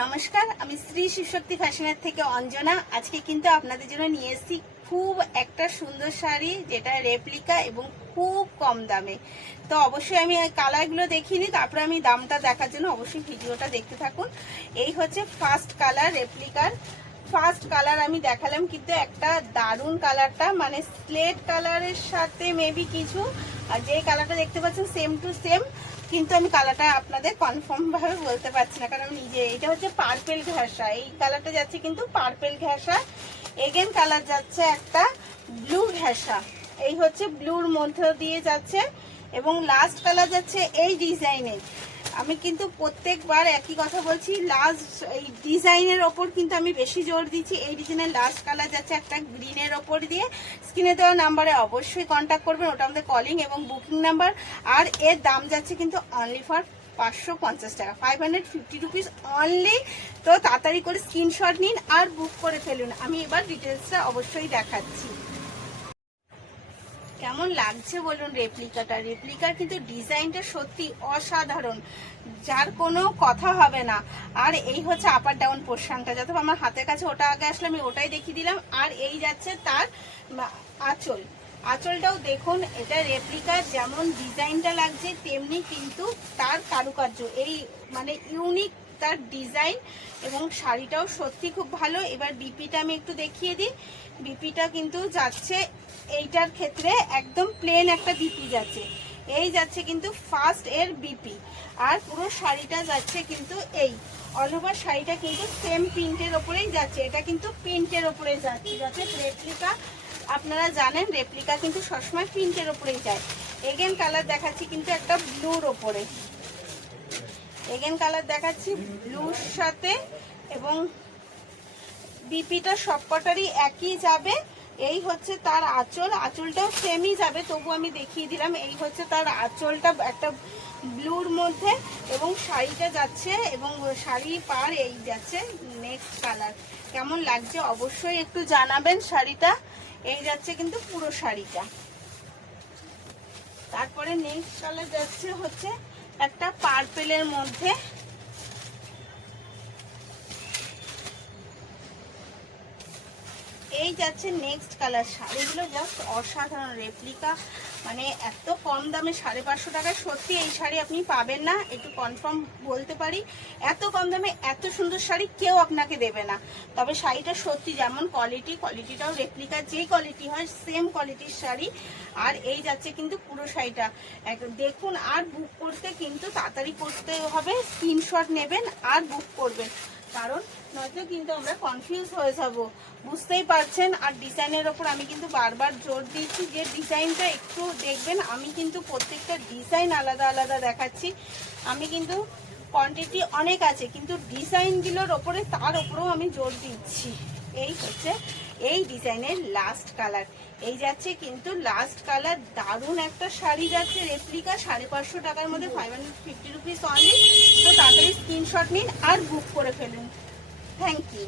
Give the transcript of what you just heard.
নমস্কার, আমি শ্রী শিবশক্তি ফ্যাশনের থেকে অঞ্জনা। আজকে কিন্তু আপনাদের জন্য নিয়ে এসেছি খুব একটা সুন্দর শাড়ি, যেটা রেপ্লিকা এবং খুব কম দামে। তো অবশ্যই আমি কালারগুলো দেখিনি, তারপরে আমি দামটা দেখার জন্য অবশ্যই ভিডিওটা দেখতে থাকুন। এই হচ্ছে ফার্স্ট কালার, রেপ্লিকার ফার্স্ট কালার আমি দেখালাম, কিন্তু একটা দারুণ কালারটা, মানে স্লেট কালারের সাথে মেবি কিছু, আর যে কালারটা দেখতে পাচ্ছেন সেম টু সেম, কিন্তু আমি কালারটা আপনাদের কনফার্ম ভাবে বলতে পারছি না, কারণ নিজে এটা হচ্ছে পার্পেল ঘেঁষা। এই কালারটা যাচ্ছে কিন্তু পার্পেল ঘেঁষা, এগেন কালার যাচ্ছে একটা ব্লু ঘেঁষা, এই হচ্ছে ব্লুর মধ্যে দিয়ে যাচ্ছে, এবং লাস্ট কালার যাচ্ছে এই ডিজাইনের। আমি কিন্তু প্রত্যেকবার একই কথা বলছি, লাস্ট এই ডিজাইনের ওপর কিন্তু আমি বেশি জোর দিচ্ছি। এই ডিজাইনের লাস্ট কালার যাচ্ছে একটা গ্রিনের ওপর দিয়ে। স্ক্রিনে দেওয়া নাম্বারে অবশ্যই কন্ট্যাক্ট করবেন, ওটা আমাদের কলিং এবং বুকিং নাম্বার। আর এর দাম যাচ্ছে কিন্তু অনলি ফর 550 টাকা, 550 রুপিস অনলি। তো তাড়াতাড়ি করে স্ক্রিনশট নিন আর বুক করে ফেলুন। আমি এবার ডিটেলসটা অবশ্যই দেখাচ্ছি। কেমন লাগছে বলুন রেপ্লিকাটা। রেপ্লিকার কিন্তু ডিজাইনটা সত্যি অসাধারণ, যার কোনো কথা হবে না। আর এই হচ্ছে আপার ডাউন পোর্শনটা, যত আমার হাতের কাছে ওটা আগে আসলে আমি ওটাই দেখিয়ে দিলাম। আর এই যাচ্ছে তার আঁচল, আঁচলটাও দেখুন। এটা রেপ্লিকার যেমন ডিজাইনটা লাগছে তেমনি কিন্তু তার কারুকার্য, এই মানে ইউনিক তার ডিজাইন, এবং শাড়িটাও সত্যি খুব ভালো। এবার বিপিটা আমি একটু দেখিয়ে দিই। বিপিটা কিন্তু যাচ্ছে এইটার ক্ষেত্রে একদম প্লেন একটা বিপি যাচ্ছে, এই যাচ্ছে কিন্তু ফার্স্ট এর বিপি। আর পুরো শাড়িটা যাচ্ছে কিন্তু এই অল ওভার শাড়িটা কিন্তু সেম প্রিন্টের ওপরেই যাচ্ছে, এটা কিন্তু প্রিন্টের ওপরে যাচ্ছে। যাচ্ছে রেপ্লিকা, আপনারা জানেন রেপ্লিকা কিন্তু সবসময় প্রিন্টের ওপরেই যায়। এগেন কালার দেখাচ্ছি কিন্তু একটা ব্লুর ওপরে, এগেন কালার দেখাচ্ছি ব্লুর সাথে, এবং বিপিটা সবকটারই একই যাবে। এই হচ্ছে তার আঁচল, আঁচলটাও সেমই যাবে, তবু আমি দেখিয়ে দিলাম। এই হচ্ছে তার আঁচলটা একটা ব্লুর মধ্যে, এবং শাড়িটা যাচ্ছে, এবং শাড়ি পার এই যাচ্ছে নেক্সট কালার। কেমন লাগছে অবশ্যই একটু জানাবেন শাড়িটা। এই যাচ্ছে কিন্তু পুরো শাড়িটা। তারপরে নেক্সট কালার যাচ্ছে হচ্ছে একটা পার্পেলের মধ্যে, এই যাচ্ছে নেক্সট কালার। শাড়িগুলো জাস্ট অসাধারণ। রেপ্লিকা মানে এত কম দামে 550 টাকায় সত্যি এই শাড়ি আপনি পাবেন না, একটু কনফার্ম বলতে পারি। এত কম দামে এত সুন্দর শাড়ি কেউ আপনাকে দেবে না। তবে শাড়িটা সত্যি যেমন কোয়ালিটিটাও রেপ্লিকার যেই কোয়ালিটি হয় সেম কোয়ালিটির শাড়ি। আর এই যাচ্ছে কিন্তু পুরো শাড়িটা দেখুন। আর বুক করতে কিন্তু তাড়াতাড়ি করতে হবে, স্ক্রিনশট নেবেন আর বুক করবেন, কারণ নয়তো কিন্তু আমরা কনফিউজ হয়ে যাব, বুঝতেই পারছেন। আর ডিজাইনের ওপর আমি কিন্তু বারবার জোর দিচ্ছি যে ডিজাইনটা একটু দেখবেন। আমি কিন্তু প্রত্যেকটা ডিজাইন আলাদা আলাদা দেখাচ্ছি, আমি কিন্তু কোয়ান্টিটি অনেক আছে, কিন্তু ডিজাইনগুলোর ওপরে তার ওপরেও আমি জোর দিচ্ছি। এই হচ্ছে এই ডিজাইনের লাস্ট কালার, এই যাচ্ছে কিন্তু লাস্ট কালার। দারুণ একটা শাড়ি যাচ্ছে রেপ্লিকা, 550 টাকার মধ্যে, 550 রুপিস অনলি। তো তাড়াতাড়ি স্ক্রিনশট নিন আর বুক করে ফেলুন। Thank you.